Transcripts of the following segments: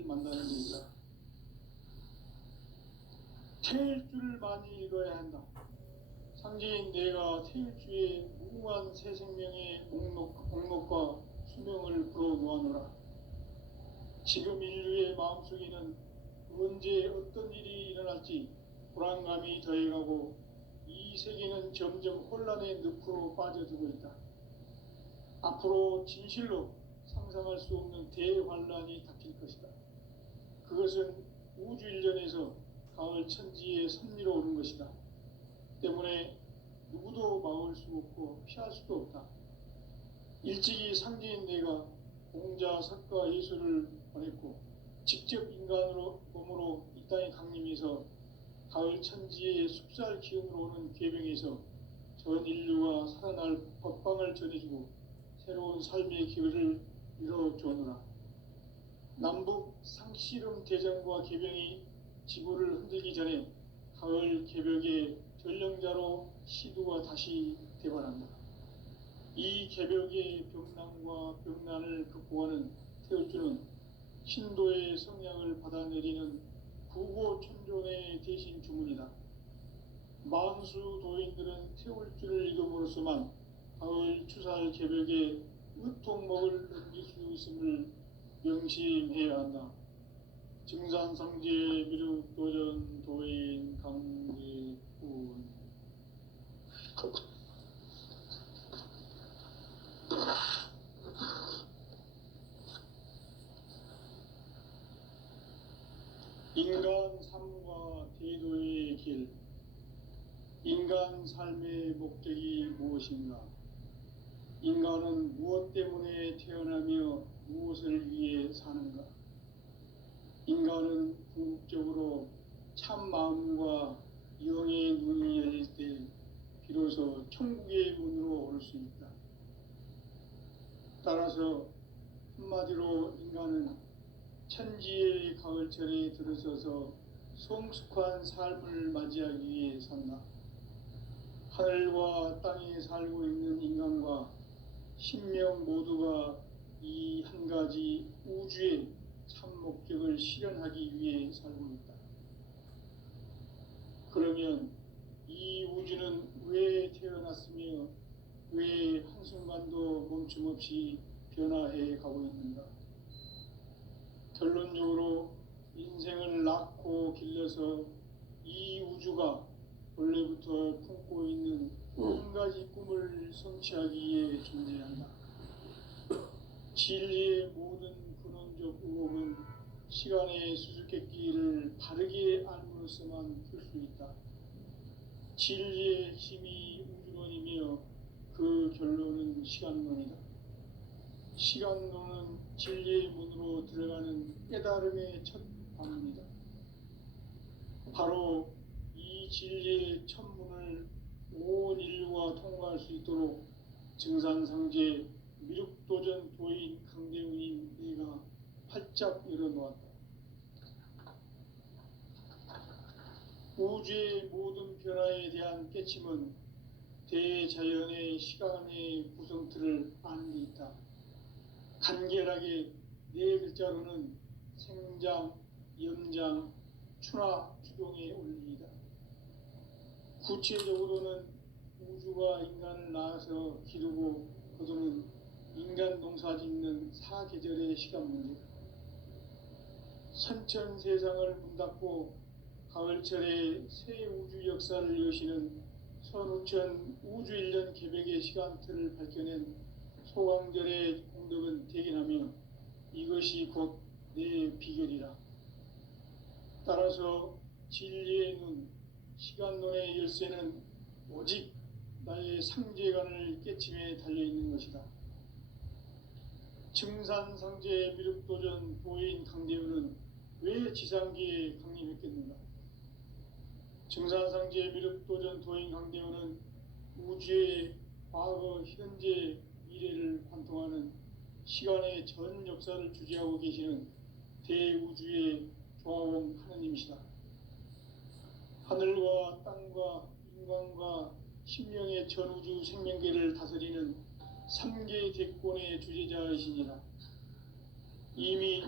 만나는 일이다. 태일주를 많이 읽어야 한다. 상제인 내가 태일주의 무궁한 새 생명의 목록과 수명을 불어놓아노라. 지금 인류의 마음속에는 언제 어떤 일이 일어날지 불안감이 더해가고 이 세계는 점점 혼란의 늪으로 빠져들고 있다. 앞으로 진실로 상상할 수 없는 대환란이 닥칠 것이다. 그것은 우주 일련에서 가을 천지의 섭리로 오는 것이다. 때문에 누구도 막을 수 없고 피할 수도 없다. 일찍이 상제인 내가 공자, 석가, 예수를 보냈고 직접 인간으로 몸으로 이 땅에 강림해서 가을 천지의 숲살 기운으로 오는 계병에서 전 인류가 살아날 법방을 전해주고 새로운 삶의 기회를 이뤄주노라. 남북 상씨름 대전과 계병이 지구를 흔들기 전에 가을 개벽의 전령자로 시두가 다시 대발한다. 이 개벽의 병난과 병난을 극복하는 태울주는 신도의 성량을 받아내리는 구고천존의 대신 주문이다. 만수 도인들은 태울주를 읽음으로써만 가을 추살 개벽의 의통목을 넘길 수 있음을 명심해야 한다. 증산상제 미륵도전 도인 강제군. 인간 삶과 대도의 길. 인간 삶의 목적이 무엇인가? 인간은 무엇 때문에 태어나며 무엇을 위해 사는가? 인간은 궁극적으로 참 마음과 영의 눈이 열릴 때 비로소 천국의 문으로 올 수 있다. 따라서 한마디로 인간은 천지의 가을철에 들어서서 성숙한 삶을 맞이하기 위해 산다. 하늘과 땅에 살고 있는 인간과 신명 모두가 이 한 가지 우주의 참 목적을 실현하기 위해 살고 있다. 그러면 이 우주는 왜 태어났으며 왜 한순간도 멈춤없이 변화해 가고 있는가? 결론적으로 인생을 낳고 길러서 이 우주가 원래부터 품고 있는 한 가지 꿈을 성취하기 위해 존재한다. 진리의 모든 근원적 의혹은 시간의 수수께끼를 바르게 알므로써만 풀 수 있다. 진리의 핵심이 우주론이며 그 결론은 시간론이다. 시간론은 진리의 문으로 들어가는 깨달음의 첫 방문이다. 바로 이 진리의 첫 문을 온 인류가 통과할 수 있도록 증산상제 미륵도전 도인 강대훈인 내가 활짝 열어놓았다. 우주의 모든 변화에 대한 깨침은 대자연의 시간의 구성틀을 아는 데 있다. 간결하게 네 글자로는 생장, 염장, 추나, 추동의 원리이다. 구체적으로는 우주가 인간을 낳아서 기르고 거두는 인간 농사 짓는 사계절의 시간 문제다. 선천 세상을 문 닫고 가을철에 새 우주 역사를 여시는 선우천 우주일년 개벽의 시간틀을 밝혀낸 소강절의 공덕은 대견하며 이것이 곧 내 비결이라. 따라서 진리의 눈, 시간론의 열쇠는 오직 나의 상제관을 깨침에 달려있는 것이다. 증산상제 미륵도전 도인 강대훈은 왜 지상기에 강림했겠는가? 증산상제 미륵도전 도인 강대훈은 우주의 과거, 현재, 미래를 관통하는 시간의 전 역사를 주재하고 계시는 대우주의 조화원 하느님이시다. 하늘과 땅과 인간과 신명의 전우주 생명계를 다스리는 3개 대권의 주재자이시니라. 이미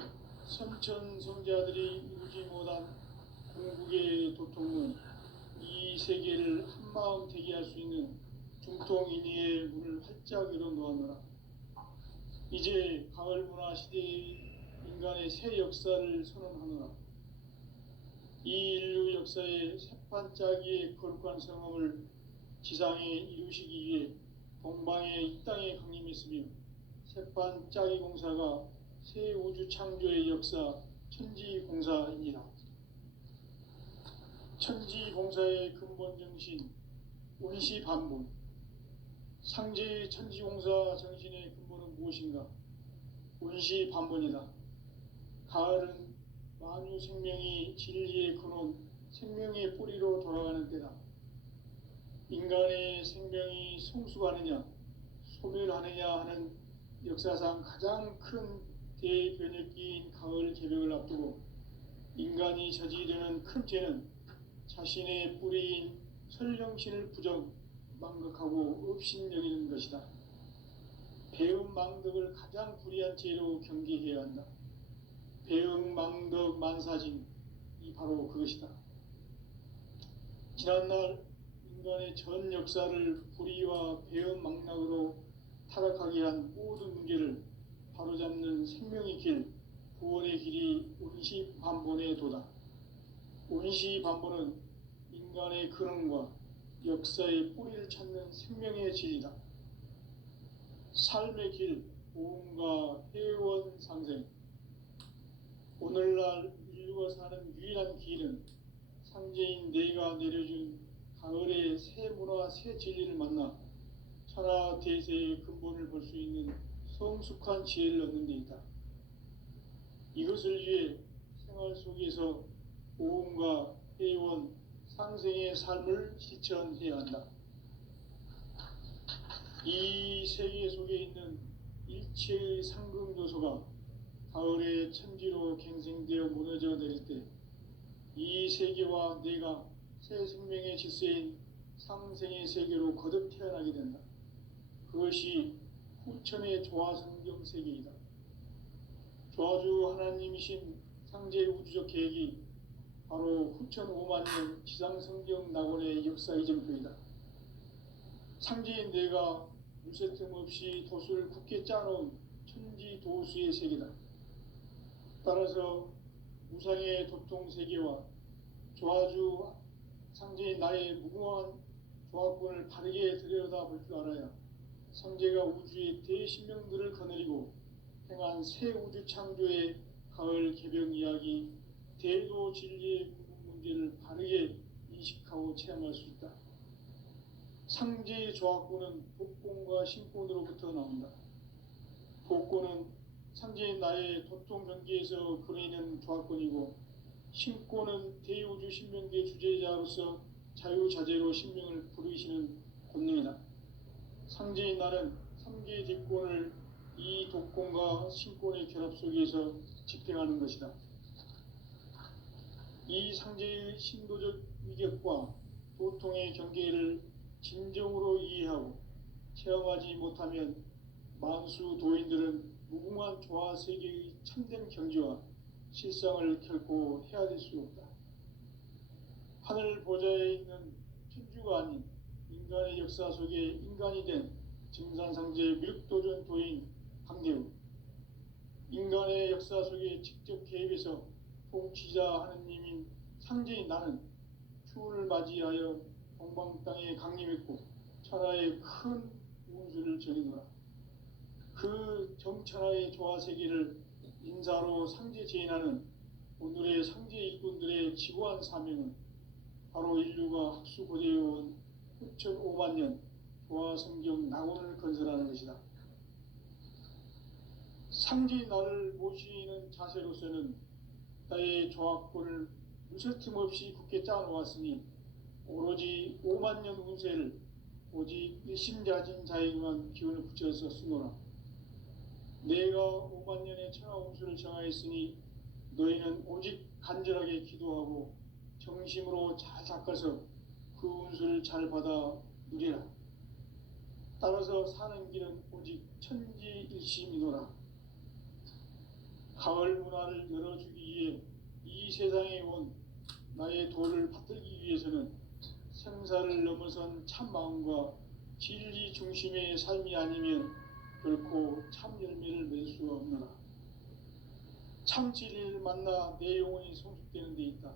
부천 성자들이 이루지 못한 궁극의 도통은 이 세계를 한마음 되게 할 수 있는 중통인의의 문을 활짝 열어놓았노라. 이제 가을 문화 시대의 인간의 새 역사를 선언하노라. 이 인류 역사의 새판짜기의 거룩한 성험을 지상에 이루시기 위해 동방의 이 땅에 강림했으며 새판짜기 공사가 새 우주 창조의 역사 천지공사입니다. 천지공사의 근본 정신 운시반본. 상제의 천지공사 정신의 근본은 무엇인가? 운시반본이다. 가을은 만유 생명이 진리의 근원, 생명의 뿌리로 돌아가는 때다. 인간의 생명이 성숙하느냐, 소멸하느냐 하는 역사상 가장 큰 대변혁기인 가을 개벽을 앞두고 인간이 저지르는 큰 죄는 자신의 뿌리인 설령신을 망각하고 업신여기는 것이다. 배은망덕을 가장 불의한 죄로 경계해야 한다. 배은망덕 만사진이 바로 그것이다. 지난날 인간의 전 역사를 불의와 배은망락으로 타락하게 한 모든 문제를 바로잡는 생명의 길, 구원의 길이 운시반본의 도다. 운시반본은 인간의 근원과 역사의 뿌리를 찾는 생명의 진리다. 삶의 길, 보험과 회원 상생. 오늘날 인류가 사는 유일한 길은 상제인 내가 내려준 가을의 새 문화, 새 진리를 만나 천하 대세의 근본을 볼 수 있는 성숙한 지혜를 얻는 데 있다. 이것을 위해 생활 속에서 보험과 회원, 상생의 삶을 실천해야 한다. 이 세계 속에 있는 일체의 상금 요소가 가을의 천지로 갱생되어 무너져 내릴 때 이 세계와 내가 새 생명의 질서인 상생의 세계로 거듭 태어나게 된다. 그것이 후천의 조화성경 세계이다. 조화주 하나님이신 상제의 우주적 계획이 바로 후천 5만 년 지상성경 낙원의 역사 이정표이다. 상제인 내가 물새 틈 없이 도수를 굳게 짜놓은 천지도수의 세계다. 따라서 무상의 도통세계와 조화주 상제인 나의 무궁한 조합권을 바르게 들여다볼 줄 알아야 상제가 우주의 대신명들을 거느리고 행한 새 우주 창조의 가을 개벽 이야기, 대도 진리의 문제를 바르게 인식하고 체험할 수 있다. 상제의 조합권은 복권과 신권으로부터 나온다. 복권은 상제인 나의 도통 경계에서 그리는 조합권이고, 신권은 대우주 신명계 주제자로서 자유자재로 신명을 부르시는 권능이다. 상제인 나는 3개 뒷권을 이 독권과 신권의 결합 속에서 집행하는 것이다. 이 상제의 신도적 위격과 도통의 경계를 진정으로 이해하고 체험하지 못하면 만수 도인들은 무궁한 조화 세계의 참된 경지와 실상을 결코 헤아릴 수 없다. 하늘 보좌에 있는 천주가 아닌 인간의 역사 속에 인간이 된 증산상제 미륵도전 도인 강대우, 인간의 역사 속에 직접 개입해서 통치자 하느님인 상제인 나는 추운을 맞이하여 동방 땅에 강림했고 천하의 큰 운수를 전이노라. 그 정천하의 조화세계를 인사로 상제 제인하는 오늘의 상제 일꾼들의 지고한 사명은 바로 인류가 학수고대해온 후천 5만 년 조화성경 낙원을 건설하는 것이다. 상제인 나를 모시는 자세로서는 나의 조합권을 무쇠틈 없이 굳게 짜놓았으니 오로지 5만 년 운세를 오직 일심자진 자에게만 기운을 붙여서 쓰노라. 내가 5만 년의 천하 운수를 정하였으니 너희는 오직 간절하게 기도하고 정심으로 잘 닦아서 그 운수를 잘 받아 누리라. 따라서 사는 길은 오직 천지일심이노라. 가을 문화를 열어주기 세상에 온 나의 도를 받들기 위해서는 생사를 넘어선 참 마음과 진리 중심의 삶이 아니면 결코 참 열매를 맺을 수가 없노라. 참 진리를 만나 내 영혼이 성숙되는 데 있다.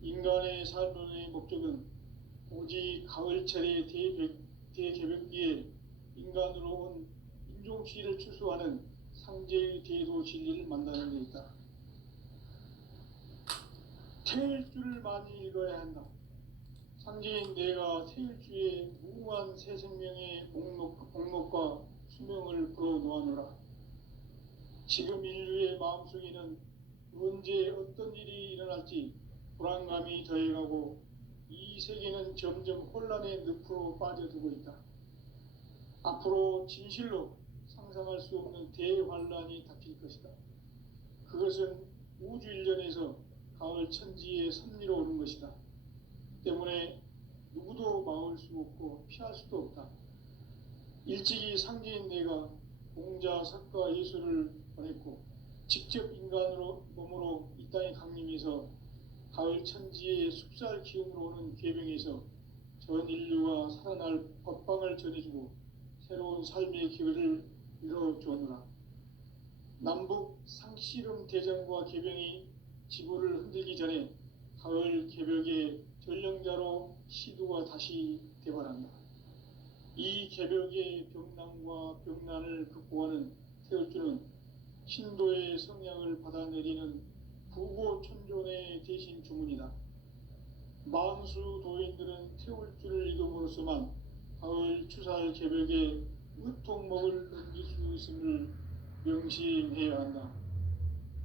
인간의 삶의 목적은 오직 가을철의 대개벽기에 인간으로 온 인종시를 추수하는 상제의 대도 진리를 만나는 데 있다. 태일주를 많이 읽어야 한다. 상제인 내가 태일주의 무궁한 새 생명의 목록과 수명을 불어놓아노라. 지금 인류의 마음속에는 언제 어떤 일이 일어날지 불안감이 더해가고 이 세계는 점점 혼란의 늪으로 빠져들고 있다. 앞으로 진실로 상상할 수 없는 대환란이 닥칠 것이다. 그것은 우주 일련에서 가을 천지의 섭리로 오는 것이다. 때문에 누구도 막을 수 없고 피할 수도 없다. 일찍이 상제인 내가 공자, 석가, 예수를 보냈고 직접 인간으로 몸으로 이 땅에 강림해서 가을 천지의 숲살 기운으로 오는 괴병에서 전 인류가 살아날 법방을 전해주고 새로운 삶의 기회를 이뤄주었노라. 남북 상씨름 대전과 개병이 지구를 흔들기 전에 가을 개벽의 전령자로 시두가 다시 대발한다. 이 개벽의 병난과 병난을 극복하는 태울주는 신도의 성향을 받아내리는 부고천존의 대신 주문이다. 만수 도인들은 태울주를 읽음으로써만 가을 추살 개벽에 의통목을 넘길 수 있음을 명심해야 한다.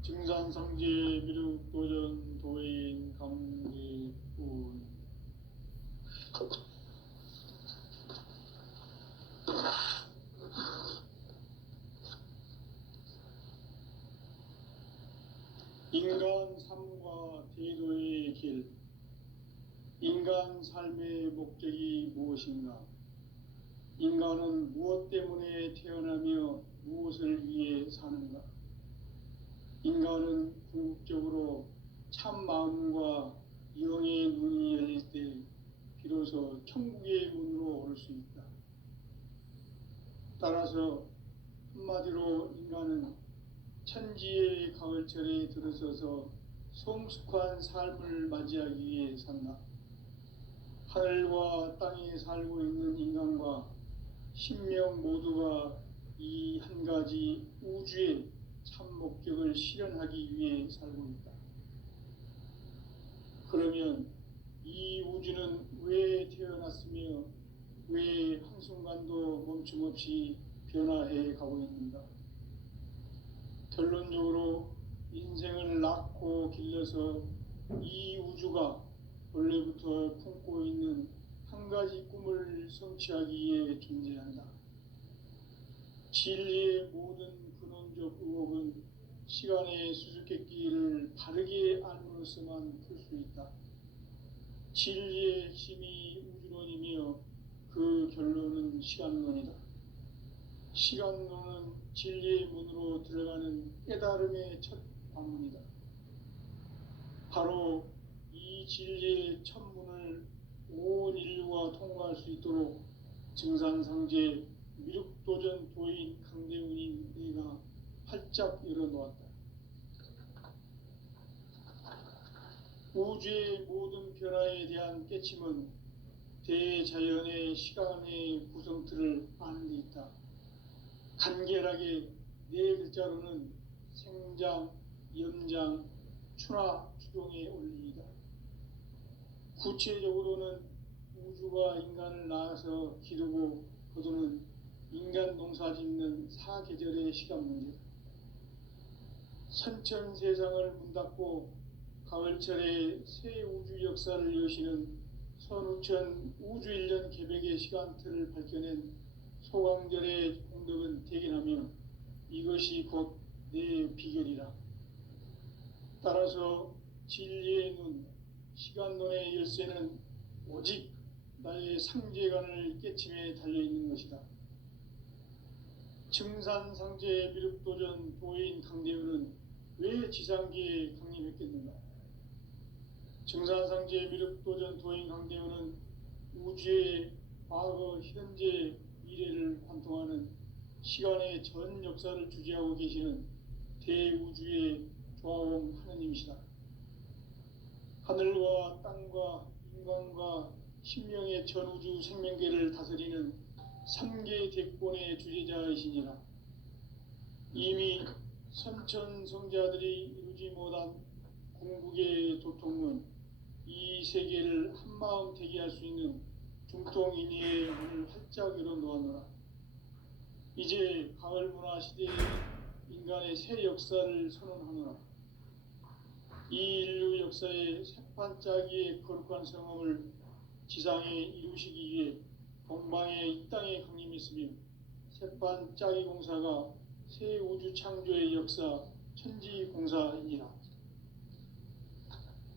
증산상제 미륵도전 도인 강제군. 인간 삶과 대도의 길. 인간 삶의 목적이 무엇인가? 인간은 무엇 때문에 태어나며 무엇을 위해 사는가? 인간은 궁극적으로 참 마음과 영의 눈이 열릴 때 비로소 천국의 문으로 오를 수 있다. 따라서 한마디로 인간은 천지의 가을철에 들어서서 성숙한 삶을 맞이하기 위해 산다. 하늘과 땅에 살고 있는 인간과 신명 모두가 이 한 가지 우주의 참 목적을 실현하기 위해 살고 있다. 그러면 이 우주는 왜 태어났으며 왜 한순간도 멈춤없이 변화해 가고 있는가? 결론적으로 인생을 낳고 길러서 이 우주가 원래부터 품고 있는 한 가지 꿈을 성취하기 위해 존재한다. 진리의 모든 근원적 의혹은 시간의 수수께끼를 바르게 알므로서만 풀 수 있다. 진리의 핵심이 우주론이며 그 결론은 시간론이다. 시간론은 진리의 문으로 들어가는 깨달음의 첫 관문이다. 바로 이 진리의 첫 문을 온 인류가 통과할 수 있도록 증산상제 미륵도전 도인 강대훈인 내가 활짝 열어놓았다. 우주의 모든 변화에 대한 깨침은 대자연의 시간의 구성틀을 아는 데 있다. 간결하게 네 글자로는 생장, 연장, 추나 추동의 원리이다. 구체적으로는 우주가 인간을 낳아서 기르고 거두는 인간 농사 짓는 사계절의 시간 문제다. 선천 세상을 문 닫고 가을철에 새 우주 역사를 여시는 선우천 우주일년 개벽의 시간틀을 밝혀낸 소강절의 공덕은 대견하며 이것이 곧 내 비결이라. 따라서 진리의 눈, 시간론의 열쇠는 오직 나의 상제관을 깨침에 달려있는 것이다. 증산상제 미륵도전 도인 강대훈은 왜 지상계에 강림했겠는가? 증산상제 미륵도전 도인 강대우는 우주의 과거, 현재, 미래를 관통하는 시간의 전 역사를 주재하고 계시는 대우주의 조화원 하느님이시다. 하늘과 땅과 인간과 신명의 전우주 생명계를 다스리는 삼계 대권의 주재자이시니라. 이미 선천성자들이 이루지 못한 궁극의 도통은 이 세계를 한마음 되게 할 수 있는 중통인의의 문을 활짝 열어놓았노라. 이제 가을 문화 시대의 인간의 새 역사를 선언하노라. 이 인류 역사의 새판짜기의 거룩한 성험을 지상에 이루시기 위해 동방의 이 땅에 강림했으며 새판짜기 공사가 새 우주 창조의 역사 천지공사이니라.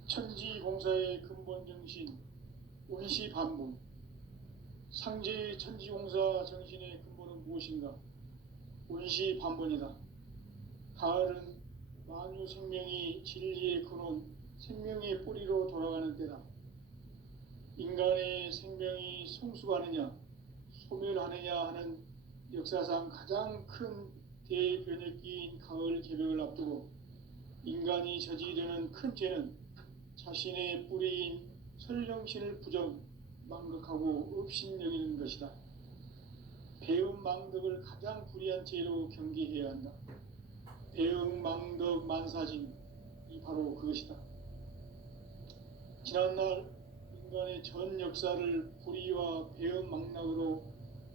천지공사의 근본 정신 운시반분. 상제의 천지공사 정신의 근본은 무엇인가? 운시반분이다. 가을은 만유 생명이 진리의 근원, 생명의 뿌리로 돌아가는 때다. 인간의 생명이 성숙하느냐, 소멸하느냐 하는 역사상 가장 큰 대변혁기인 가을 개벽을 앞두고 인간이 저지르는 큰 죄는 자신의 뿌리인 설령신을 부정, 망극하고 업신여기는 것이다. 배음 망덕을 가장 불의한 죄로 경계해야 한다. 배음 망덕 만사진이 바로 그것이다. 지난날 인간의 전 역사를 불의와 배음 망락으로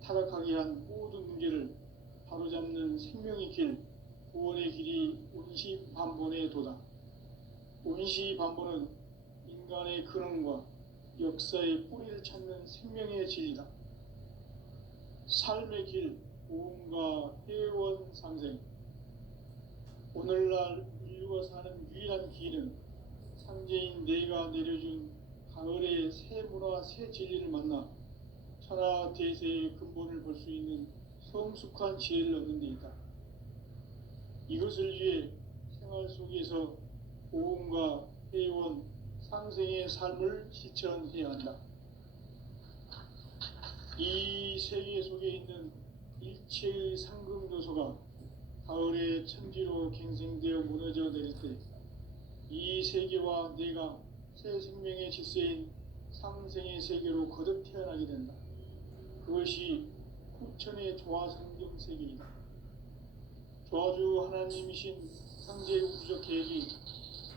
타락하게 한 모든 문제를 바로잡는 생명의 길, 구원의 길이 운시반본의 도다. 운시반본은 인간의 근원과 역사의 뿌리를 찾는 생명의 진리다. 삶의 길, 고음과 회원 상생. 오늘날 인류가 사는 유일한 길은 상제인 내가 내려준 가을의 새 문화, 새 진리를 만나 천하 대세의 근본을 볼 수 있는 성숙한 지혜를 얻는 데 있다. 이것을 위해 생활 속에서 고음과 회원, 상생의 삶을 실천해야 한다. 이 세계 속에 있는 일체의 상금 요소가 가을의 천지로 갱생되어 무너져 내릴 때 이 세계와 내가 새 생명의 질서인 상생의 세계로 거듭 태어나게 된다. 그것이 후천의 조화성경 세계이다. 조화주 하나님이신 상제 우주적 계획이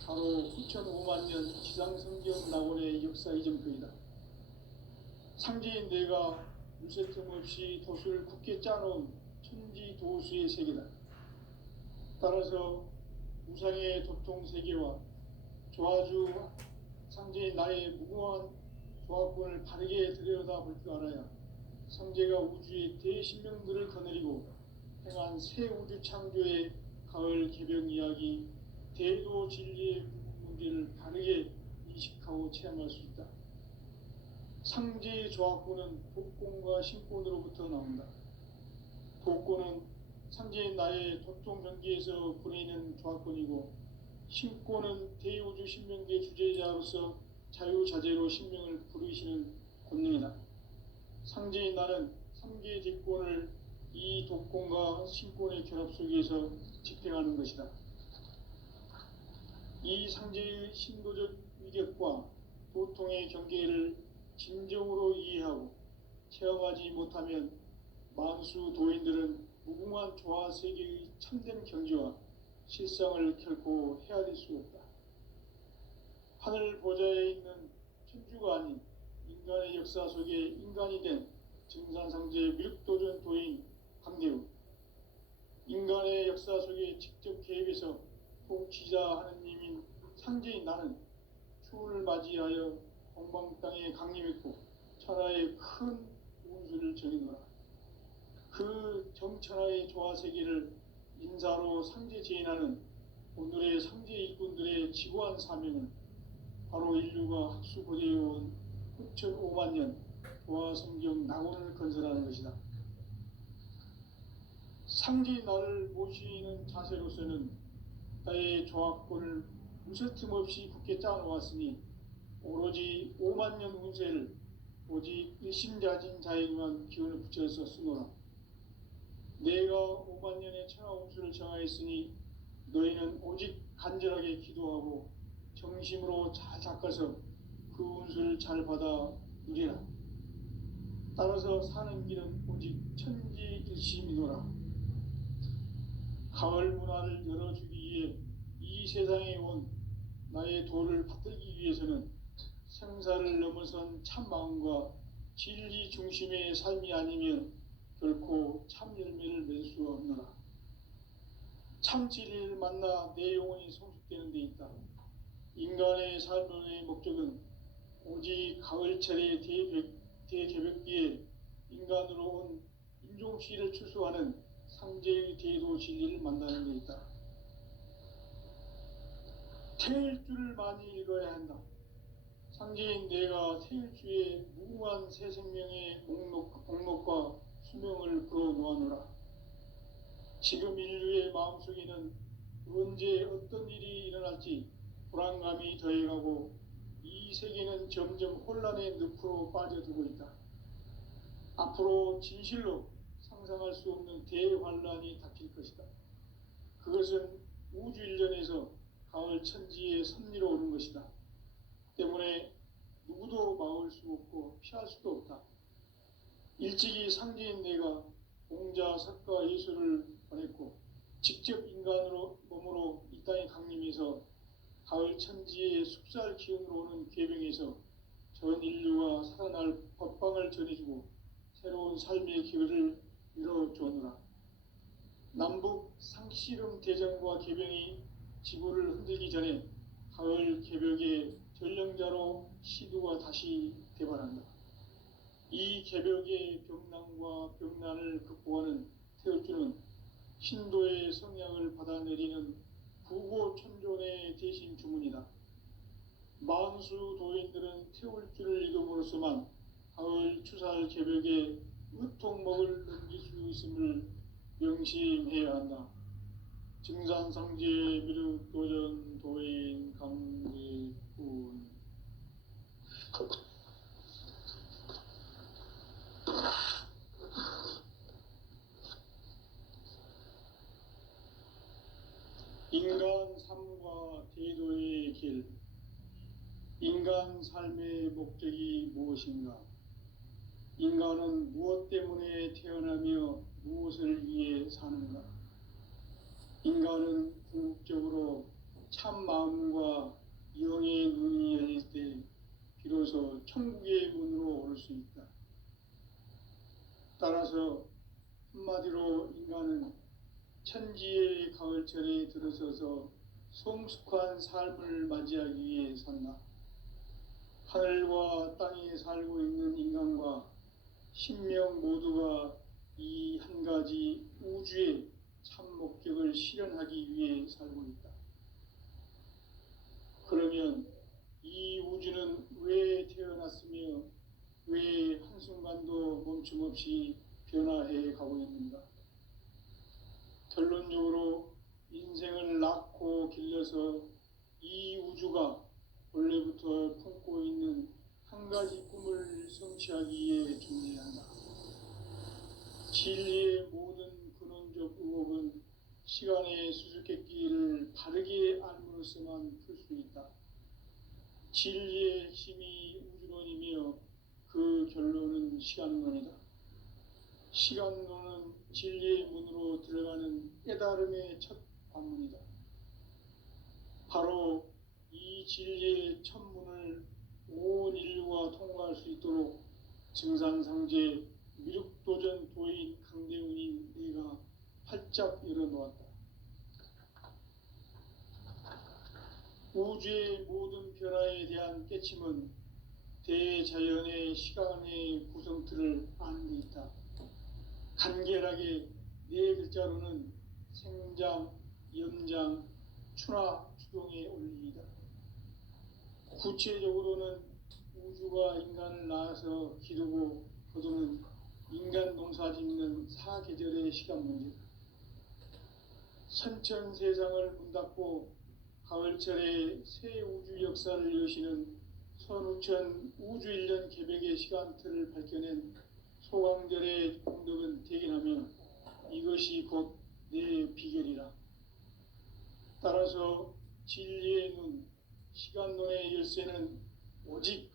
바로 후천 5만 년 지상성경 낙원의 역사 이전표이다. 상제인 내가 물새틈 없이 도수를 굳게 짜놓은 천지도수의 세계다. 따라서 우상의 도통세계와 조화주 상제인 나의 무궁한 조화권을 바르게 들여다볼 줄 알아야 상제가 우주의 대신명들을 거느리고 행한 새 우주 창조의 가을 개벽 이야기, 대도 진리의 문제를 바르게 인식하고 체험할 수 있다. 상제의 조화권은 독권과 신권으로부터 나온다. 독권은 상제인 나의 도통 경계에서 보내는 조화권이고, 신권은 대우주 신명계 주제자로서 자유자재로 신명을 부르시는 권능이다. 상제인 나는 3개의 직권을 이 독권과 신권의 결합 속에서 집행하는 것이다. 이 상제의 신도적 위력과 도통의 경계를 진정으로 이해하고 체험하지 못하면 만수 도인들은 무궁한 조화 세계의 참된 경지와 실상을 결코 헤아릴 수 없다. 하늘 보좌에 있는 천주가 아닌 인간의 역사 속에 인간이 된 증산상제 미륵도전 도인 강대우, 인간의 역사 속에 직접 개입해서 통치자 하느님인 상제인 나는 추운을 맞이하여 동방 땅에 강림했고 천하의 큰 운수를 전해노라. 그 정천하의 조화세계를 인사로 상제 제인하는 오늘의 상제 일꾼들의 지고한 사명은 바로 인류가 학수고대해온 후천 5만 년 조화성경 낙원을 건설하는 것이다. 상제 나를 모시는 자세로서는 나의 조화권을 무쇠틈 없이 굳게 짜놓았으니 오로지 5만 년 운세를 오직 일심자진 자에게만 기운을 붙여서 쓰노라. 내가 5만 년의 천하 운수를 정하였으니 너희는 오직 간절하게 기도하고 정심으로 잘 닦아서 그 운수를 잘 받아 누리라. 따라서 사는 길은 오직 천지일심이노라. 가을 문화를 열어주기 위해 이 세상에 온 나의 도를 받들기 위해서는 생사를 넘어선 참마음과 진리 중심의 삶이 아니면 결코 참 열매를 맺을 수 없노라. 참 진리를 만나 내 영혼이 성숙되는 데 있다. 인간의 삶의 목적은 오직 가을철의 대개벽기에 인간으로 온 인종시를 추수하는 상제의 대도 진리를 만나는 데 있다. 태일주를 많이 읽어야 한다. 상제인 내가 태일주의 무궁한 새 생명의 목록과 수명을 그어 놓아노라. 지금 인류의 마음속에는 언제 어떤 일이 일어날지 불안감이 더해가고 이 세계는 점점 혼란의 늪으로 빠져들고 있다. 앞으로 진실로 상상할 수 없는 대환란이 닥칠 것이다. 그것은 우주 일전에서 가을 천지의 섭리로 오는 것이다. 때문에 누구도 막을 수 없고 피할 수도 없다. 일찍이 상제인 내가 공자, 석가, 예수를 보냈고 직접 인간으로 몸으로 이 땅에 강림해서 가을 천지의 숲살 기운으로 오는 계병에서 전 인류가 살아날 법방을 전해주고 새로운 삶의 기회를 이뤄주오노라. 남북 상씨름 대전과 계병이 지구를 흔들기 전에 가을 개벽의 전령자로 시두가 다시 대발한다. 이 개벽의 병난과 병난을 극복하는 태울주는 신도의 성약을 받아내리는 구고천존의 대신 주문이다. 만수 도인들은 태울주를 읽음으로써만 가을 추살 개벽에 의통목을 넘길 수 있음을 명심해야 한다. 증산상제 미륵도전 도인 강제군. 인간 삶과 대도의 길. 인간 삶의 목적이 무엇인가? 인간은 무엇 때문에 태어나며 무엇을 위해 사는가? 인간은 궁극적으로 참 마음과 영의 눈이 열릴 때 비로소 천국의 문으로 오를 수 있다. 따라서 한마디로 인간은 천지의 가을철에 들어서서 성숙한 삶을 맞이하기 위해 산다. 하늘과 땅에 살고 있는 인간과 신명 모두가 이 한 가지 우주의 참 목적을 실현하기 위해 살고 있다. 그러면 이 우주는 왜 태어났으며 왜 한순간도 멈춤없이 변화해 가고 있는가? 결론적으로 인생을 낳고 길러서 이 우주가 원래부터 품고 있는 한 가지 꿈을 성취하기 위해 존재한다. 진리의 모든 근원적 의혹은 시간의 수수께끼를 바르게 알므로써만 풀 수 있다. 진리의 핵심이 우주론이며 그 결론은 시간론이다. 시간론은 진리의 문으로 들어가는 깨달음의 첫 관문이다. 바로 이 진리의 첫 문을 온 인류가 통과할 수 있도록 증산상제 미륵도전 도인 강대훈인 내가 활짝 열어놓았다. 우주의 모든 변화에 대한 깨침은 대자연의 시간의 구성틀을 아는 데 있다. 간결하게 네 글자로는 생장, 연장, 추나 추동의 원리이다. 구체적으로는 우주가 인간을 낳아서 기르고 거두는 인간 농사 짓는 사계절의 시간 문제다. 선천 세상을 문 닫고 가을철에 새 우주 역사를 여시는 선우천 우주일년 개벽의 시간틀을 밝혀낸 소강절의 공덕은 대견하며 이것이 곧 내 비결이라. 따라서 진리의 눈, 시간론의 열쇠는 오직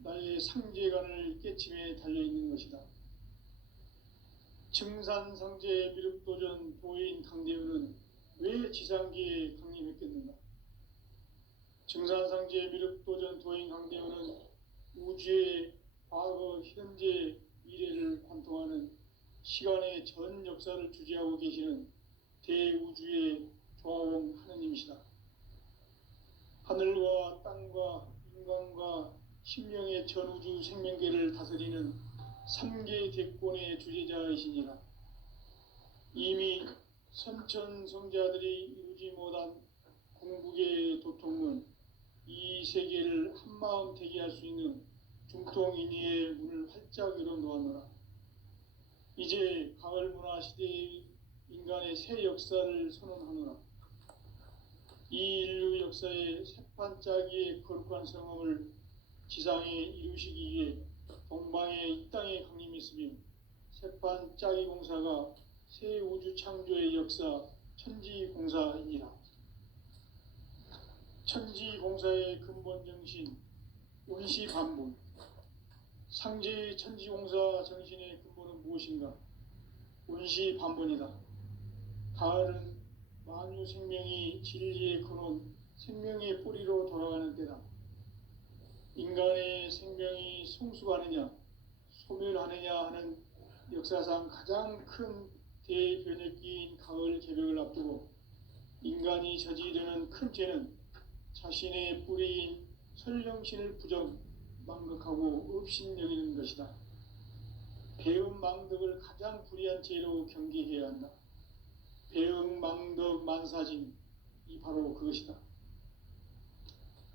나의 상제관을 깨침에 달려있는 것이다. 증산상제 미륵도전 도인 강대우는 왜 지상기에 강림했겠는가? 증산상제 미륵도전 도인 강대우는 우주의 과거, 현재, 미래를 관통하는 시간의 전 역사를 주재하고 계시는 대우주의 조화원 하느님이시다. 하늘과 땅과 인간과 신명의 전우주 생명계를 다스리는 3개 대권의 주재자이시니라. 이미 선천성자들이 이루지 못한 공국의 도통은 이 세계를 한마음 되게 할 수 있는 중통인의의 문을 활짝 열어놓았노라. 이제 가을 문화 시대의 인간의 새 역사를 선언하노라. 이 인류 역사의 새판짜기의 거룩한 성험을 지상에 이루시기 위해 동방의 이 땅에 강림했으며 새판짜기 공사가 새 우주 창조의 역사 천지공사이니라. 천지공사의 근본 정신 운시반본. 상제의 천지공사 정신의 근본은 무엇인가? 운시반본이다. 가을은 만유 생명이 진리의 근원, 생명의 뿌리로 돌아가는 때다. 인간의 생명이 성숙하느냐, 소멸하느냐 하는 역사상 가장 큰 대변혁기인 가을 개벽을 앞두고 인간이 저지르는 큰 죄는 자신의 뿌리인 설령신을 부정, 망극하고 업신여기는 것이다. 배음 망덕을 가장 불의한 죄로 경계해야 한다. 배음 망덕 만사진, 이 바로 그것이다.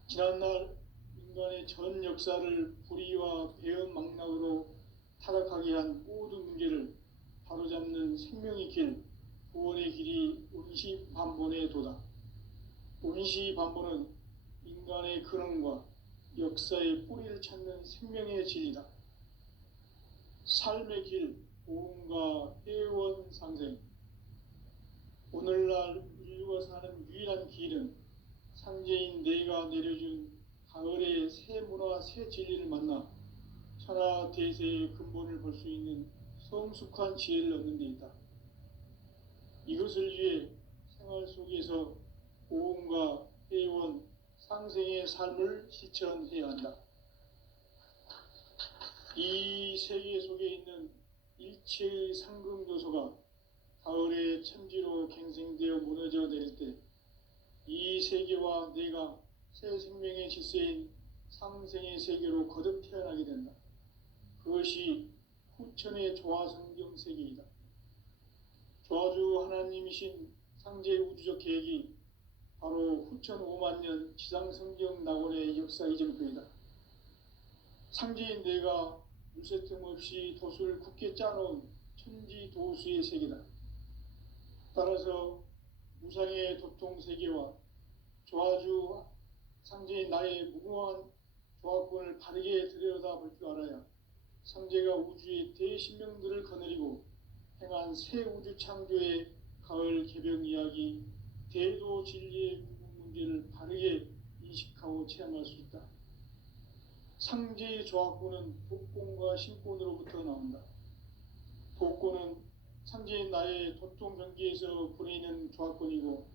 지난날 인간의 전 역사를 불의와 배음 망락으로 타락하게 한 모든 문제를 바로잡는 생명의 길, 구원의 길이 운시반본의 도다. 운시반본은 인간의 근원과 역사의 뿌리를 찾는 생명의 진리다. 삶의 길, 보험과 회원 상생. 오늘날 인류가 사는 유일한 길은 상제인 내가 내려준 가을의 새 문화, 새 진리를 만나 천하 대세의 근본을 볼 수 있는 성숙한 지혜를 얻는 데 있다. 이것을 위해 생활 속에서 보험과 회원, 상생의 삶을 실천해야 한다. 이 세계 속에 있는 일체의 상금요소가 가을의 천지로 갱생되어 무너져 내릴 때 이 세계와 내가 새 생명의 질서인 상생의 세계로 거듭 태어나게 된다. 그것이 후천의 조화성경 세계이다. 조화주 하나님이신 상제 우주적 계획이 바로 후천 5만 년 지상성경 낙원의 역사 이정표이다. 상제인 내가 물새틈 없이 도수를 굳게 짜놓은 천지도수의 세계다. 따라서 무상의 도통 세계와 조화주 상제인 나의 무궁한 조화권을 바르게 들여다볼 줄 알아야 상제가 우주의 대신명들을 거느리고 행한 새 우주 창조의 가을 개벽 이야기, 대도 진리의 궁극 문제를 바르게 인식하고 체험할 수 있다. 상제의 조화권은 복권과 신권으로부터 나온다. 복권은 상제인 나의 도통 경계에서 보내는 조화권이고,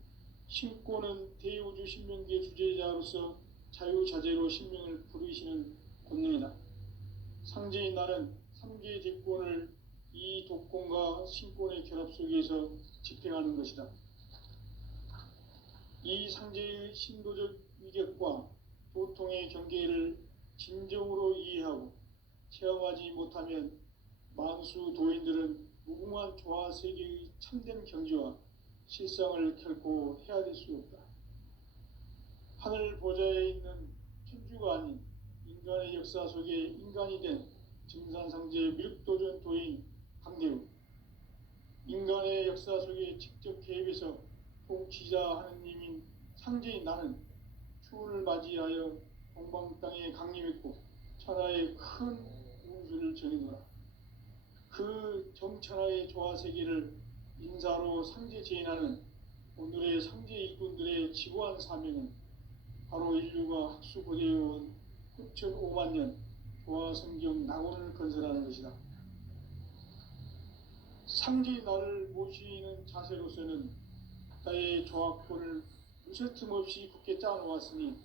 신권은 대우주 신명계 주제자로서 자유자재로 신명을 부르시는 권능이다. 상제인 나는 3개의 대권을 이 독권과 신권의 결합 속에서 집행하는 것이다. 이 상제의 신도적 위격과 도통의 경계를 진정으로 이해하고 체험하지 못하면 만수 도인들은 무궁한 조화 세계의 참된 경지와 실상을 결코 헤아릴 수 없다. 하늘 보좌에 있는 천주가 아닌 인간의 역사 속에 인간이 된 증산상제 미륵도전 도인 강대우, 인간의 역사 속에 직접 개입해서 통치자 하느님인 상제인 나는 추운을 맞이하여 동방 땅에 강림했고 천하의 큰 운수를 전이노라. 그 정천하의 조화세계를 인사로 상제 제인하는 오늘의 상제 일꾼들의 지고한 사명은 바로 인류가 학수고대해온 9,500만 년 조화성경 낙원을 건설하는 것이다. 상제의 나를 모시는 자세로서는 나의 조합권을 무쇠틈 없이 굳게 짜놓았으니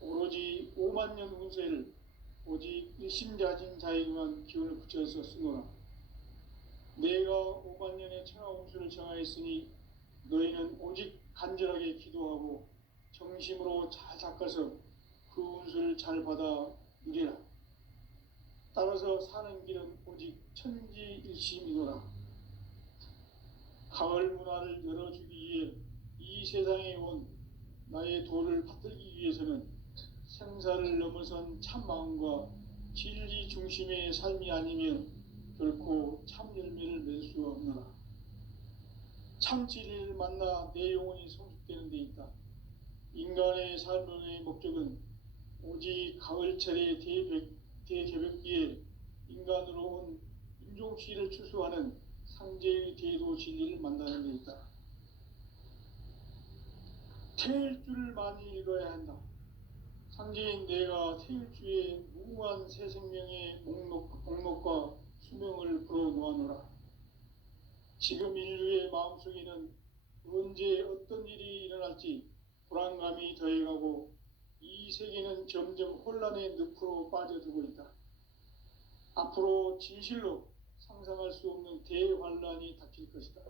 오로지 5만 년 운세를 오직 일심자진 자에게만 기운을 붙여서 쓰노라. 내가 5만 년의 천하 운수를 정하였으니 너희는 오직 간절하게 기도하고 정심으로 잘 닦아서 그 운수를 잘 받아 이리라. 따라서 사는 길은 오직 천지일심이노라. 가을 문화를 열어주기 위해 이 세상에 온 나의 도를 받들기 위해서는 생사를 넘어선 참마음과 진리 중심의 삶이 아니면 결코 참 열매를 맺을 수 없노라. 참 진리를 만나 내 영혼이 성숙되는 데 있다. 인간의 삶의 목적은 오직 가을철의 대개벽기에 인간으로 온 인종씨를 추수하는 상제의 대도 진리를 만나는 데 있다. 태일주를 많이 읽어야 한다. 상제인 내가 태일주의 무궁한 새 생명의 목록과 수명을 풀어놓아노라. 지금 인류의 마음속에는 언제 어떤 일이 일어날지 불안감이 더해가고 이 세계는 점점 혼란의 늪으로 빠져들고 있다. 앞으로 진실로 상상할 수 없는 대환란이 닥칠 것이다.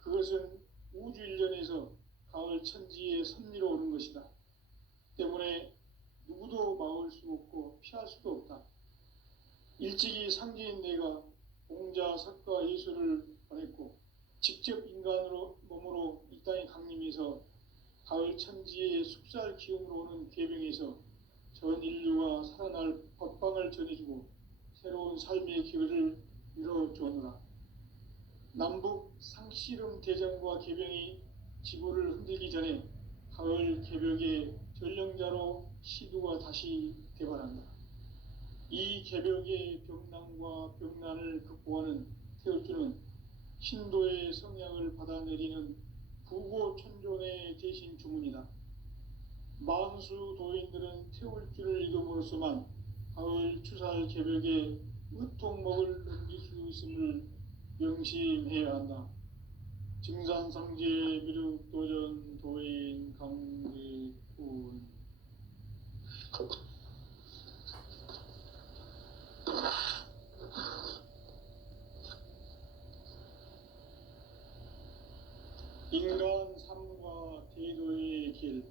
그것은 우주 일전에서 가을 천지의 섭리로 오는 것이다. 때문에 누구도 막을 수 없고 피할 수도 없다. 일찍이 상제인 내가 공자, 석가, 예수를 보냈고 직접 인간으로 몸으로 이 땅에 강림해서 가을 천지의 숲살 기운으로 오는 계병에서 전 인류가 살아날 법방을 전해주고 새로운 삶의 기회를 이뤄주오노라. 남북 상씨름 대전과 계병이 지구를 흔들기 전에 가을 개벽의 전령자로 시두가 다시 개발한다. 이 개벽의 병난과 병난을 극복하는 태울주는 신도의 성향을 받아내리는 부고천존의 대신 주문이다. 만수 도인들은 태울주를 읽음으로써만 가을 추살 개벽의 으통목을 넘길 수 있음을 명심해야 한다. 증산상제 미륵도전 도인 강대군. 인간 삶과 대도의 길.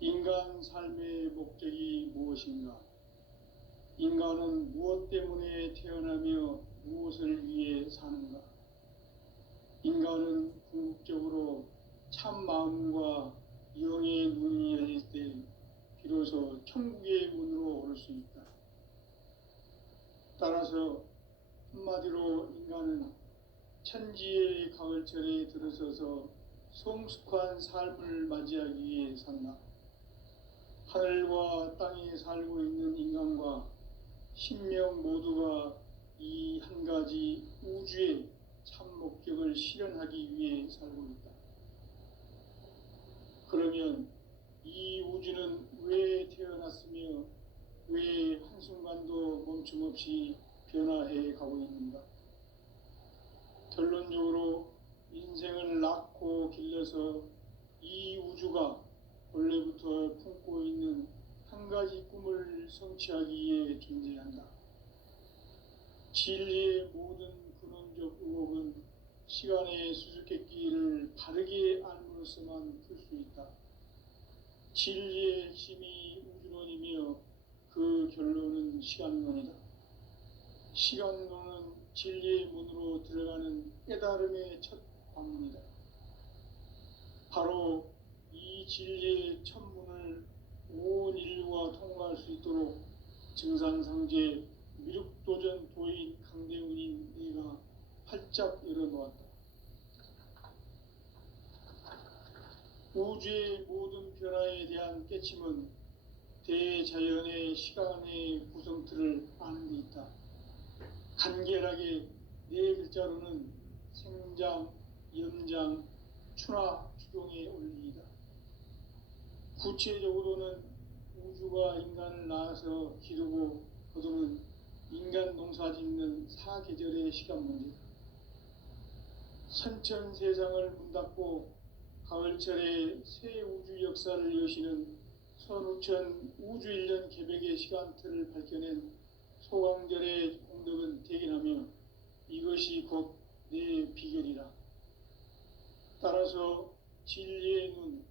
인간 삶의 목적이 무엇인가? 인간은 무엇 때문에 태어나며 무엇을 위해 사는가? 인간은 궁극적으로 참 마음과 영의 눈이 열릴 때 비로소 천국의 문으로 오를 수 있다. 따라서 한마디로 인간은 천지의 가을철에 들어서서 성숙한 삶을 맞이하기 위해 산다. 하늘과 땅에 살고 있는 인간과 신명 모두가 이 한 가지 우주의 참 목적을 실현하기 위해 살고 있다. 그러면 이 우주는 왜 태어났으며 왜 한순간도 멈춤 없이 변화해 가고 있는가? 결론적으로 인생을 낳고 길러서 이 우주가 원래부터 품고 있는 한 가지 꿈을 성취하기 위해 존재한다. 진리의 모든 근원적 의혹은 시간의 수수께끼를 바르게 알므로서만 풀 수 있다. 진리의 핵심이 우주론이며 그 결론은 시간론이다. 시간론은 진리의 문으로 들어가는 깨달음의 첫 방문이다. 바로 이 진리의 첫 문을 온 인류가 통과할 수 있도록 증산상제 미륵도전 도인 강대훈인 내가 활짝 열어놓았다. 우주의 모든 변화에 대한 깨침은 대자연의 시간의 구성틀을 아는 데 있다. 간결하게 네 글자로는 생장, 연장, 추나 추동의 원리이다. 구체적으로는 우주가 인간을 낳아서 기르고 거두는 인간 농사 짓는 사계절의 시간 문제다. 선천 세상을 문 닫고 가을철에 새 우주 역사를 여시는 선우천 우주 1년 개벽의 시간틀을 밝혀낸 소강절의 공덕은 대견하며 이것이 곧 내 비결이라. 따라서 진리의 눈,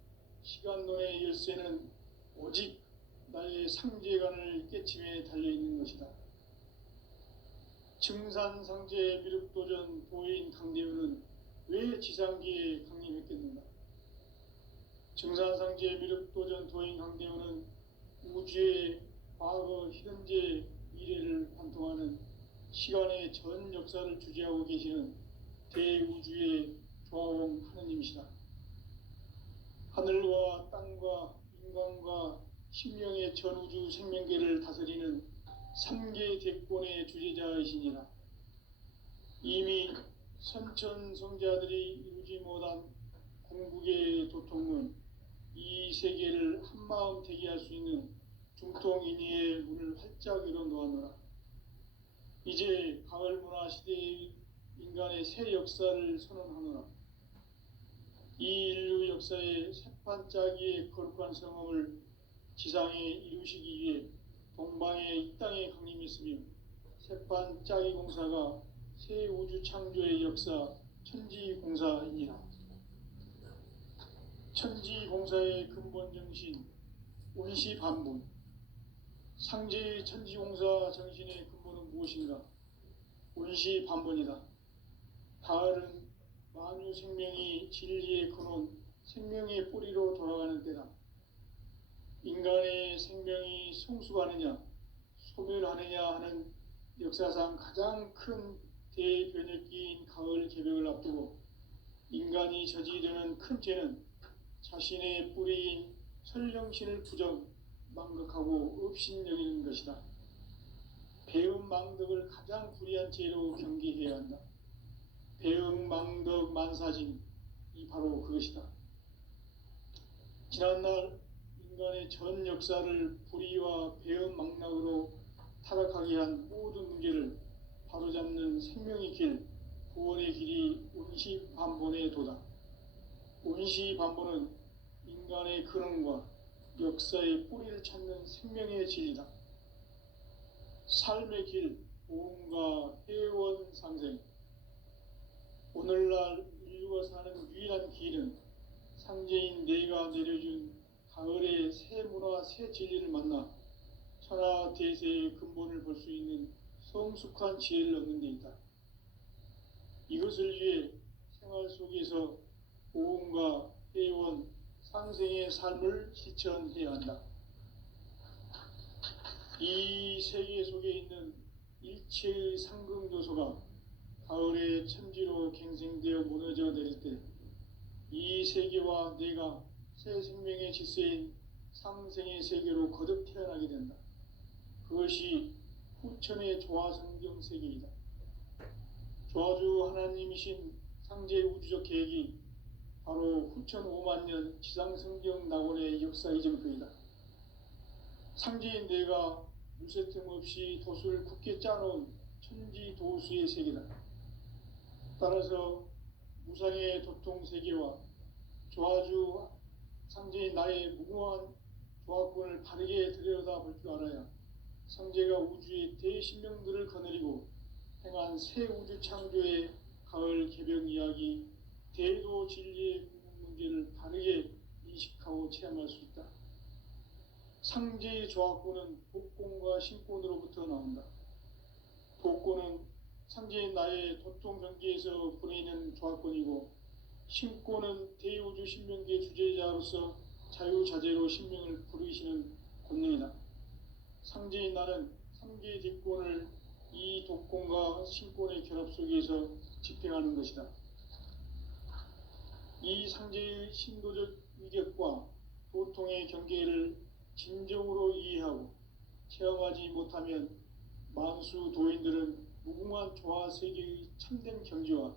시간론의 열쇠는 오직 나의 상제관을 깨침에 달려있는 것이다. 증산상제 미륵도전 도인 강대우는 왜 지상기에 강림했겠는가? 증산상제 미륵도전 도인 강대우는 우주의 과거, 현재, 미래를 관통하는 시간의 전 역사를 주재하고 계시는 대우주의 조화원 하느님이시다. 하늘과 땅과 인간과 심령의 전우주 생명계를 다스리는 3계 대권의 주재자이시니라. 이미 선천성자들이 이루지 못한 궁극의 도통문, 이 세계를 한마음 대기할 수 있는 중통인의의 문을 활짝 열어 놓았노라. 이제 가을 문화 시대의 인간의 새 역사를 선언하노라. 이 인류 역사의 새판짜기의 거룩한 성험을 지상에 이루시기 위해 동방의 이 땅에 강림했으며 새판짜기 공사가 새 우주 창조의 역사 천지공사이니라. 천지공사의 근본 정신 온시반분. 상제의 천지공사 정신의 근본은 무엇인가? 온시반분이다. 가을은 만유 생명이 진리의 근원, 생명의 뿌리로 돌아가는 때다. 인간의 생명이 성숙하느냐, 소멸하느냐 하는 역사상 가장 큰 대변혁기인 가을 개벽을 앞두고 인간이 저지르는 큰 죄는 자신의 뿌리인 설령신을 부정, 망각하고 업신여기는 것이다. 배음 망덕을 가장 불의한 죄로 경계해야 한다. 배음 망덕 만사진, 이 바로 그것이다. 지난날 인간의 전 역사를 불의와 배음 망락으로 타락하게 한 모든 문제를 바로잡는 생명의 길, 구원의 길이 온시반본의 도다. 온시반본은 인간의 근원과 역사의 뿌리를 찾는 생명의 진리다. 삶의 길, 보험과 회원 상생. 오늘날 인류가 사는 유일한 길은 상제인 내가 내려준 가을의 새 문화, 새 진리를 만나 천하 대세의 근본을 볼 수 있는 성숙한 지혜를 얻는 데 있다. 이것을 위해 생활 속에서 보험과 회원, 상생의 삶을 실천해야 한다. 이 세계 속에 있는 일체의 상금조소가 가을의 천지로 갱생되어 무너져 내릴 때 이 세계와 내가 새 생명의 질서인 상생의 세계로 거듭 태어나게 된다. 그것이 후천의 조화성경 세계이다. 조화주 하나님이신 상제 우주적 계획이 바로 후천 5만 년 지상성경 낙원의 역사 이정표이다. 상제인 내가 물새틈 없이 도수를 굳게 짜놓은 천지 도수의 세계다. 따라서 무상의 도통 세계와 조화주 상제인 나의 무궁한 조화권을 바르게 들여다볼 줄 알아야 상제가 우주의 대신명들을 거느리고 행한 새 우주 창조의 가을 개벽 이야기, 대도 진리의 문제를 바르게 인식하고 체험할 수 있다. 상제의 조화권은 복권과 신권으로부터 나온다. 복권은 상제인 나의 도통 경계에서 보내는 조화권이고, 신권은 대우주 신명계 주제자로서 자유자재로 신명을 부르시는 권능이다. 상제인 나는 3개 뒷권을 이 독권과 신권의 결합 속에서 집행하는 것이다. 이 상제의 신도적 위격과 도통의 경계를 진정으로 이해하고 체험하지 못하면 만수 도인들은 무궁한 조화 세계의 참된 경지와